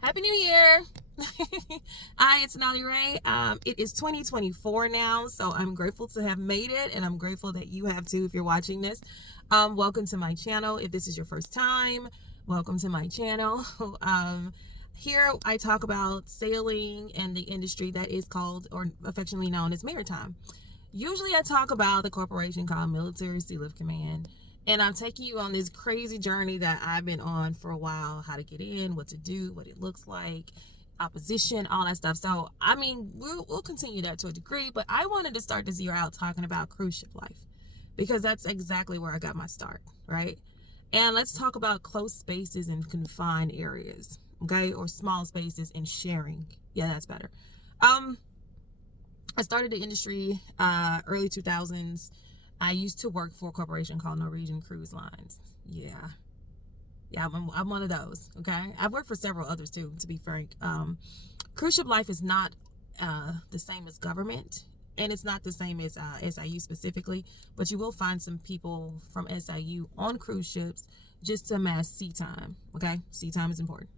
Happy New Year! Hi, it's Nolly Ray. It is 2024 now, so I'm grateful to have made it, and I'm grateful that you have too if you're watching this. Welcome to my channel. If this is your first time, welcome to my channel. Here I talk about sailing and the industry that is called, or affectionately known as, maritime. Usually I talk about the corporation called Military Sealift Command. And I'm taking you on this crazy journey that I've been on for a while, how to get in, what to do, what it looks like, opposition, all that stuff. So, I mean, we'll continue that to a degree, but I wanted to start this year out talking about cruise ship life because that's exactly where I got my start, right? And let's talk about close spaces and confined areas, okay? Or small spaces and sharing. Yeah, that's better. I started the industry early 2000s. I used to work for a corporation called Norwegian Cruise Lines. Yeah, I'm one of those. Okay, I've worked for several others too. To be frank, cruise ship life is not the same as government, and it's not the same as SIU specifically. But you will find some people from SIU on cruise ships just to amass sea time. Okay, sea time is important,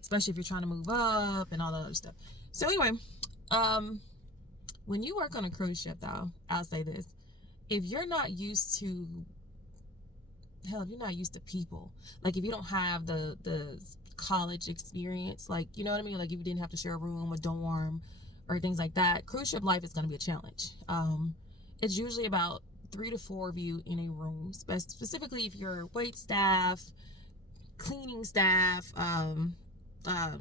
especially if you're trying to move up and all that other stuff. So anyway, when you work on a cruise ship, though, I'll say this: if you're not used to if you're not used to people, like if you don't have the college experience, like, you know what I mean, like if you didn't have to share a room, a dorm, or things like that, cruise ship life is going to be a challenge. It's usually about 3 to 4 of you in a room, specifically if you're wait staff, cleaning staff. I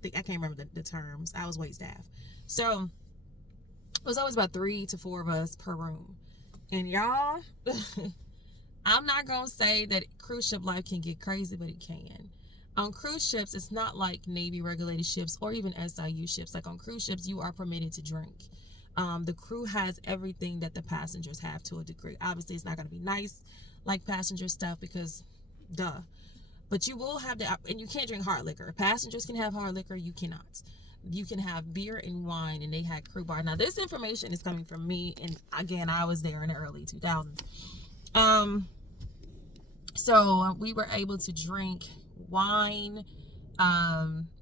think I can't remember the terms. I was wait staff, so it was always about 3 to 4 of us per room. And y'all, I'm not going to say that cruise ship life can get crazy, but it can. On cruise ships, it's not like Navy regulated ships or even SIU ships. Like on cruise ships, you are permitted to drink. The crew has everything that the passengers have to a degree. Obviously, it's not going to be nice like passenger stuff because, duh. But you will have and you can't drink hard liquor. Passengers can have hard liquor, you cannot. You can have beer and wine, and they had crew bar. Now, this information is coming from me, and again, I was there in the early 2000s. So we were able to drink wine,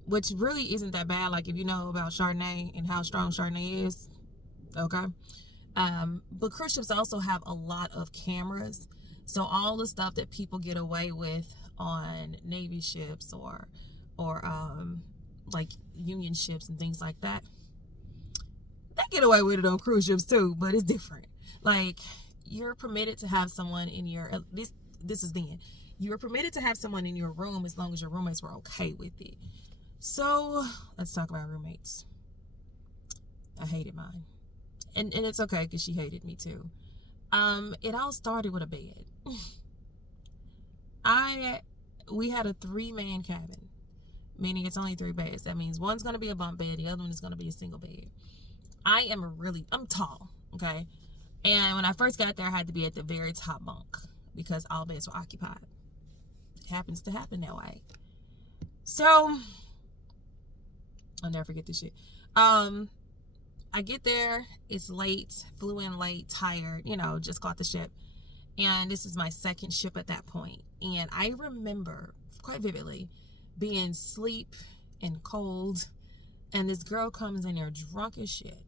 which really isn't that bad. Like if you know about Chardonnay and how strong Chardonnay is, okay. But cruise ships also have a lot of cameras, so all the stuff that people get away with on Navy ships or like Union ships and things like that, they get away with it on cruise ships too, but it's different. Like you're permitted to have someone in your, at least this is then, you were permitted to have someone in your room as long as your roommates were okay with it. So let's talk about roommates. I hated mine, and it's okay because she hated me too. It all started with a bed. We had a 3-man cabin, meaning it's only 3 beds. That means one's going to be a bunk bed, the other one is going to be a single bed. I'm tall, okay? And when I first got there, I had to be at the very top bunk because all beds were occupied. It happens to happen that way. So, I'll never forget this shit. I get there, it's late, flew in late, tired, just got the ship. And this is my second ship at that point. And I remember quite vividly being asleep and cold, and this girl comes in there drunk as shit.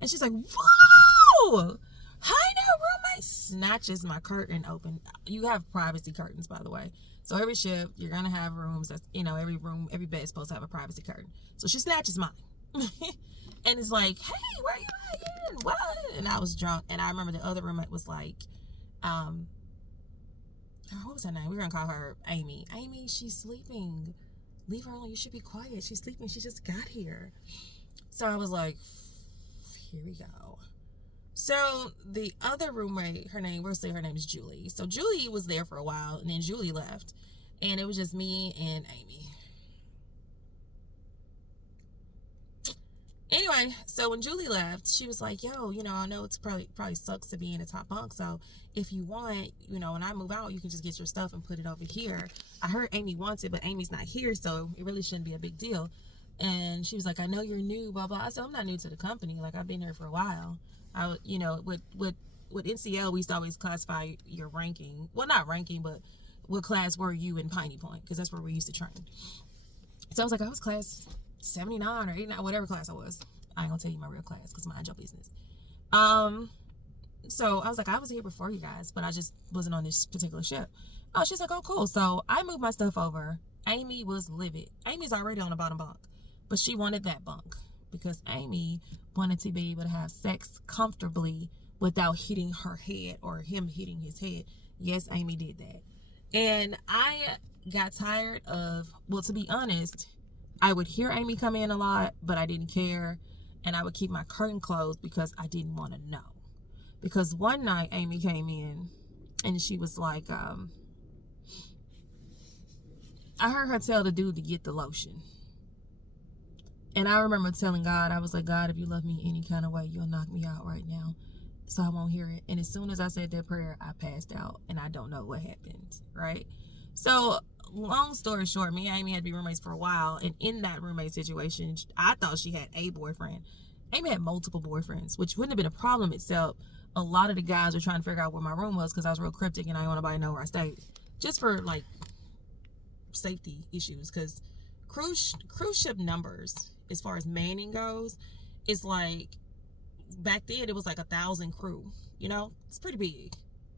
And she's like, "Whoa! Hi there, roommate!" Snatches my curtain open. You have privacy curtains, by the way. So every ship, you're going to have rooms that's, every bed is supposed to have a privacy curtain. So she snatches mine. And it's like, "Hey, where you at again? What?" And I was drunk. And I remember the other roommate was like, what was her name? We were going to call her Amy. "Amy, she's sleeping. Leave her alone. You should be quiet. She's sleeping. She just got here." So I was like, here we go. So the other roommate, we'll say her name is Julie. So Julie was there for a while, and then Julie left. And it was just me and Amy. Anyway, so when Julie left, she was like, "Yo, I know it's probably sucks to be in a top bunk. So if you want, when I move out, you can just get your stuff and put it over here. I heard Amy wants it, but Amy's not here, so it really shouldn't be a big deal." And she was like, "I know you're new, blah, blah." I said, "I'm not new to the company. Like, I've been here for a while." With NCL, we used to always classify your ranking. Well, not ranking, but what class were you in Piney Point? Because that's where we used to train. So I was like, I was class 79 or 89, whatever class I was. I ain't gonna tell you my real class because mind your business. So I was like, I was here before you guys, but I just wasn't on this particular ship. Oh, she's like, oh, cool. So I moved my stuff over. Amy was livid. Amy's already on the bottom bunk, but she wanted that bunk because Amy wanted to be able to have sex comfortably without hitting her head or him hitting his head. Yes, Amy did that. And I got tired of, well, to be honest, I would hear Amy come in a lot, but I didn't care. And I would keep my curtain closed because I didn't want to know. Because one night Amy came in and she was like, I heard her tell the dude to get the lotion. And I remember telling God, I was like, God, if you love me any kind of way, you'll knock me out right now so I won't hear it. And as soon as I said that prayer, I passed out and I don't know what happened, right? So long story short, me and Amy had to be roommates for a while. And in that roommate situation, I thought she had a boyfriend. Amy had multiple boyfriends, which wouldn't have been a problem itself. A lot of the guys were trying to figure out where my room was because I was real cryptic and I didn't want nobody to know where I stayed. Just for like safety issues, because cruise ship numbers as far as manning goes, it's like back then it was like 1,000 crew. You know, it's pretty big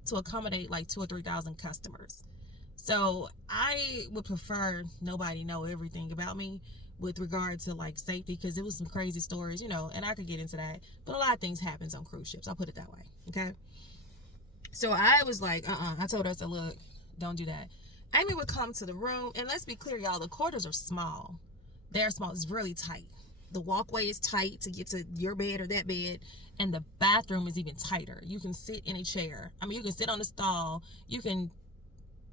to accommodate like 2,000 or 3,000 customers. So I would prefer nobody know everything about me with regard to like safety, because it was some crazy stories, you know, and I could get into that, but a lot of things happens on cruise ships, I'll put it that way. Okay, so I was like, I told her, I said, look, don't do that. Amy would come to the room, and let's be clear, y'all, the quarters are small. They're small. It's really tight. The walkway is tight to get to your bed or that bed, and the bathroom is even tighter. You can sit in a chair. I mean, you can sit on the stall. You can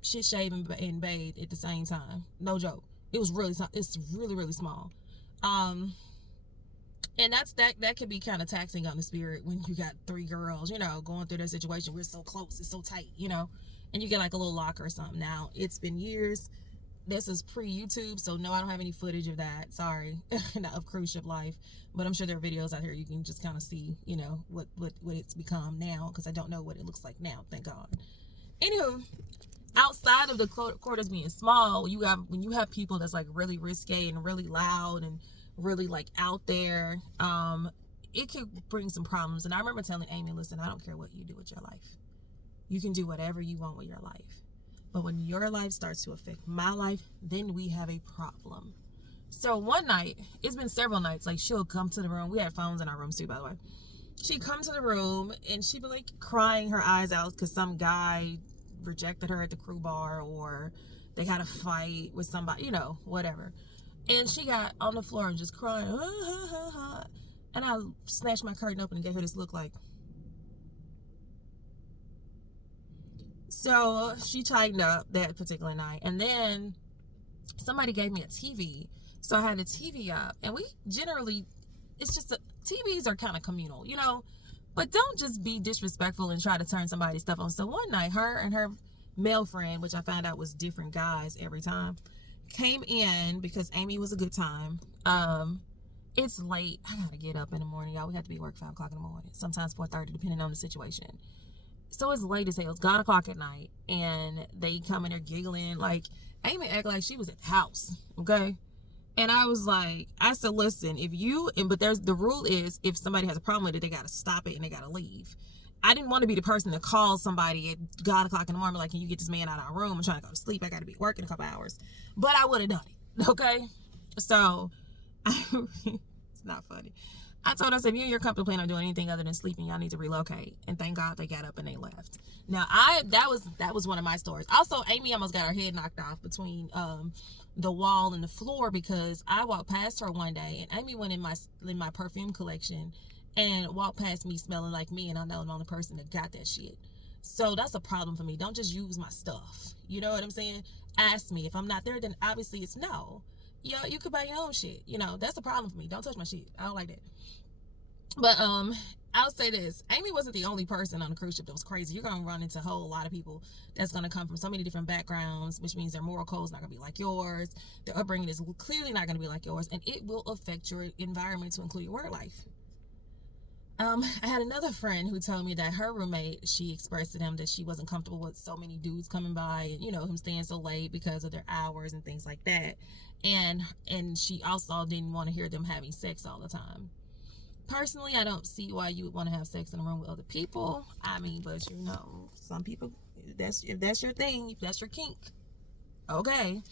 shit, shave, and bathe at the same time. No joke. It's really, really small. And that could be kind of taxing on the spirit when you got 3 girls, you know, going through that situation. We're so close. It's so tight, you know, and you get like a little locker or something. Now, it's been years. This is pre-YouTube, so no, I don't have any footage of that. Sorry, of cruise ship life. But I'm sure there are videos out here you can just kind of see, you know, what it's become now, because I don't know what it looks like now, thank God. Anywho, outside of the quarters being small, when you have people that's like really risque and really loud and really like out there, it could bring some problems. And I remember telling Amy, listen, I don't care what you do with your life. You can do whatever you want with your life. But when your life starts to affect my life, then we have a problem. So one night, it's been several nights, like she'll come to the room. We had phones in our rooms too, by the way. She'd come to the room and she'd be like crying her eyes out because some guy rejected her at the crew bar, or they had a fight with somebody, you know, whatever. And she got on the floor and just crying. And I snatched my curtain open and gave her this look like. So she tightened up that particular night. And then somebody gave me a TV. So I had the TV up. And we generally, it's just, TVs are kind of communal, you know. But don't just be disrespectful and try to turn somebody's stuff on. So one night, her and her male friend, which I found out was different guys every time, came in because Amy was a good time. It's late. I gotta get up in the morning, y'all. We have to be at work 5 o'clock in the morning. Sometimes 4:30, depending on the situation. So it's late as hell. It's 9 o'clock at night, and they come in there giggling. Like, Amy act like she was at the house, okay? And I was like, I said, listen, but the rule is if somebody has a problem with it, they got to stop it and they got to leave. I didn't want to be the person to call somebody at 9 o'clock in the morning, like, can you get this man out of our room? I'm trying to go to sleep. I got to be working a couple hours. But I would have done it, okay? So, it's not funny. I told us, if you and your company plan on doing anything other than sleeping, y'all need to relocate. And thank God they got up and they left. Now, that was one of my stories. Also, Amy almost got her head knocked off between the wall and the floor, because I walked past her one day and Amy went in my perfume collection and walked past me smelling like me, and I know I'm the only person that got that shit. So that's a problem for me. Don't just use my stuff. You know what I'm saying? Ask me. If I'm not there, then obviously it's no. Yeah, you could buy your own shit. You know, that's a problem for me. Don't touch my shit. I don't like that. But I'll say this. Amy wasn't the only person on the cruise ship that was crazy. You're going to run into a whole lot of people that's going to come from so many different backgrounds, which means their moral code's not going to be like yours. Their upbringing is clearly not going to be like yours, and it will affect your environment to include your work life. I had another friend who told me that her roommate, she expressed to them that she wasn't comfortable with so many dudes coming by and, him staying so late because of their hours and things like that. And she also didn't want to hear them having sex all the time. Personally, I don't see why you would want to have sex in a room with other people. I mean, but some people, if that's your thing, if that's your kink, okay.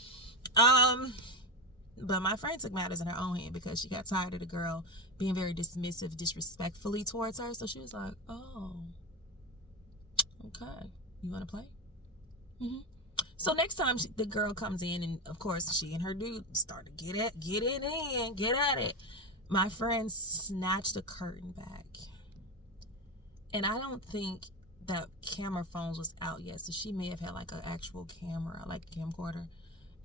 But my friend took matters in her own hand because she got tired of the girl being very dismissive, disrespectfully towards her. So she was like, "Oh, okay, you want to play?" Mm-hmm. So next time the girl comes in, and of course she and her dude start to get at it. My friend snatched the curtain back, and I don't think that camera phones was out yet, so she may have had like an actual camera, like a camcorder.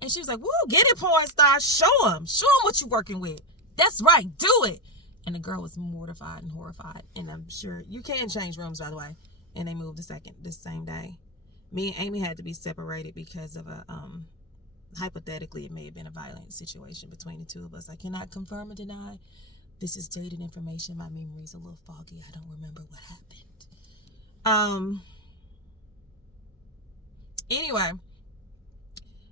And she was like, "Woo, get it, porn star. Show him what you're working with. That's right, do it." And the girl was mortified and horrified. And I'm sure you can change rooms, by the way. And they moved the same day. Me and Amy had to be separated because of hypothetically, it may have been a violent situation between the two of us. I cannot confirm or deny. This is dated information. My memory's a little foggy. I don't remember what happened. Anyway.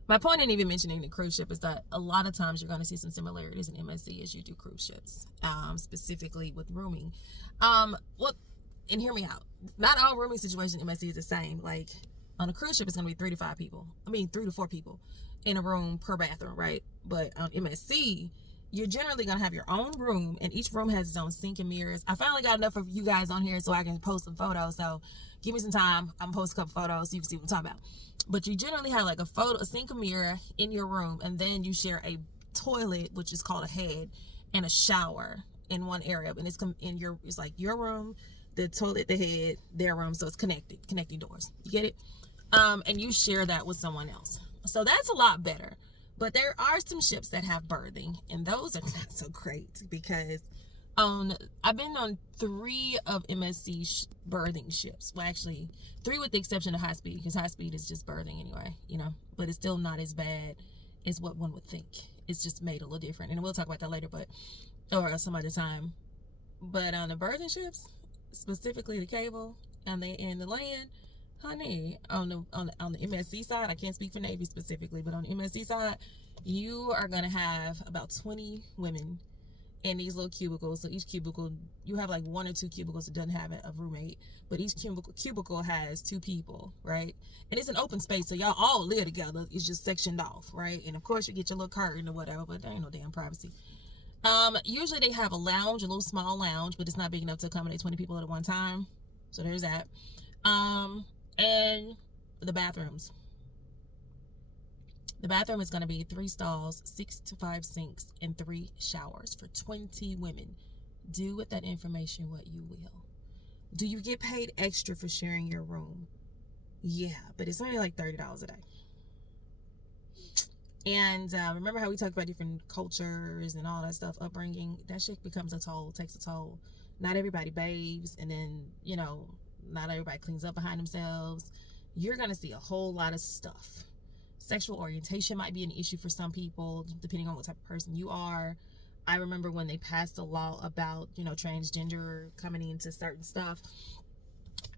My point in even mentioning the cruise ship is that a lot of times you're going to see some similarities in MSC as you do cruise ships, specifically with rooming. And hear me out. Not all rooming situation in MSC is the same. Like on a cruise ship, it's going to be 3 to 4 people in a room per bathroom, right? But on MSC, you're generally going to have your own room, and each room has its own sink and mirrors. I finally got enough of you guys on here so I can post some photos. So give me some time. I'm going to post a couple photos so you can see what I'm talking about. But you generally have like a sink and mirror in your room, and then you share a toilet, which is called a head, and a shower in one area. And it's like your room, the toilet, the head, their room. So it's connecting doors. You get it? And you share that with someone else. So that's a lot better. But there are some ships that have berthing, and those are not so great because I've been on 3 of MSC berthing ships. Well, actually 3 with the exception of High Speed, because High Speed is just berthing anyway, but it's still not as bad as what one would think. It's just made a little different, and we'll talk about that later, or some other time. But on the berthing ships, specifically the cable and the land, honey, on the MSC side, I can't speak for Navy specifically, but on the MSC side, you are gonna have about 20 women in these little cubicles. So each cubicle, you have like 1 or 2 cubicles that doesn't have a roommate, but each cubicle has 2 people, right? And it's an open space, so y'all all live together. It's just sectioned off, right? And of course you get your little curtain or whatever, but there ain't no damn privacy. Usually they have a lounge, a little small lounge, but it's not big enough to accommodate 20 people at one time. So there's that. And the bathrooms. The bathroom is going to be 3 stalls, 6 to 5 sinks, and 3 showers for 20 women. Do with that information what you will. Do you get paid extra for sharing your room? Yeah, but it's only like $30 a day. And remember how we talked about different cultures and all that stuff, upbringing? That shit becomes a toll, takes a toll. Not everybody bathes, and then, not everybody cleans up behind themselves. You're going to see a whole lot of stuff. Sexual orientation might be an issue for some people, depending on what type of person you are. I remember when they passed a law about, transgender coming into certain stuff.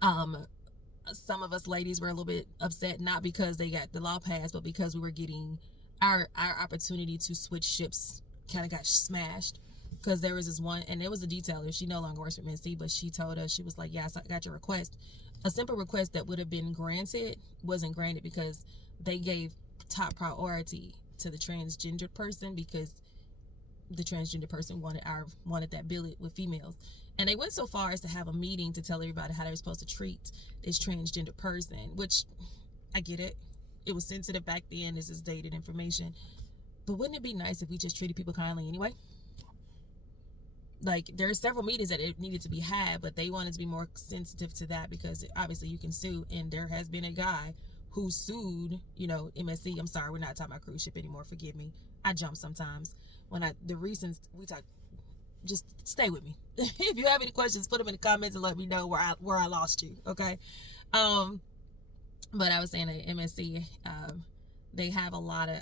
Some of us ladies were a little bit upset, not because they got the law passed, but because we were getting our opportunity to switch ships kind of got smashed. Because there was this one, and there was a detailer. She no longer works for MSC, but she told us, she was like, "Yes, I got your request." A simple request that would have been granted wasn't granted because they gave top priority to the transgender person, because the transgender person wanted that billet with females. And they went so far as to have a meeting to tell everybody how they were supposed to treat this transgender person, which I get it. It was sensitive back then. This is dated information. But wouldn't it be nice if we just treated people kindly anyway? Like, there are several meetings that it needed to be had, but they wanted to be more sensitive to that because obviously you can sue. And there has been a guy who sued, MSC. I'm sorry, we're not talking about cruise ship anymore. Forgive me. I jump sometimes. The reasons we talk, just stay with me. If you have any questions, put them in the comments and let me know where I lost you. Okay. But I was saying that MSC, they have a lot of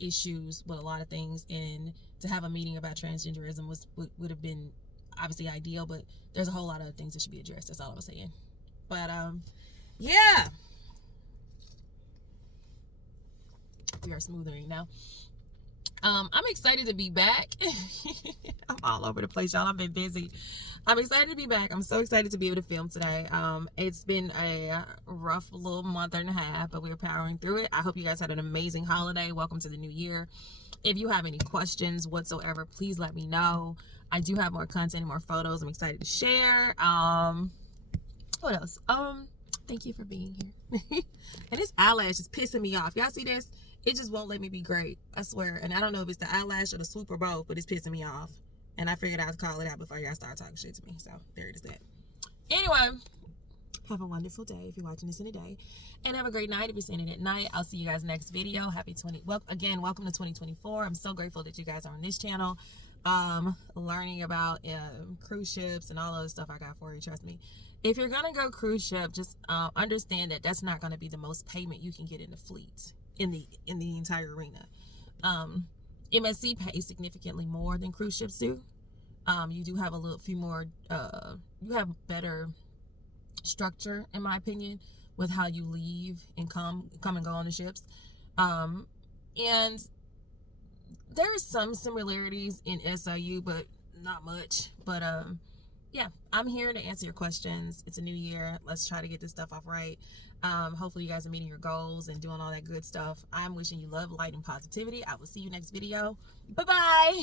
issues with a lot of things, and to have a meeting about transgenderism would have been obviously ideal, but there's a whole lot of things that should be addressed. That's all I was saying. But yeah, we are smoothing now. I'm excited to be back. I'm all over the place, y'all. I've been busy. I'm excited to be back. I'm so excited to be able to film today. It's been a rough little month and a half, but we're powering through it. I hope you guys had an amazing holiday. Welcome to the new year. If you have any questions whatsoever, please let me know. I do have more content and more photos I'm excited to share. What else? Thank you for being here. And this eyelash is pissing me off. Y'all see this? It just won't let me be great. I swear. And I don't know if it's the eyelash or the swoop or both, but it's pissing me off. And I figured I'd call it out before y'all start talking shit to me. So there it is that. Anyway, have a wonderful day if you're watching this in a day. And have a great night if you're seeing it at night. I'll see you guys next video. Welcome to 2024. I'm so grateful that you guys are on this channel. Learning about cruise ships and all other stuff I got for you. Trust me. If you're gonna go cruise ship, just understand that that's not gonna be the most payment you can get in the fleet in the entire arena. MSC pays significantly more than cruise ships do. You do have few more. You have better structure, in my opinion, with how you leave and come and go on the ships. And there are some similarities in SIU, but not much. But yeah, I'm here to answer your questions. It's a new year. Let's try to get this stuff off right. Hopefully you guys are meeting your goals and doing all that good stuff. I'm wishing you love, light, and positivity. I will see you next video. Bye-bye.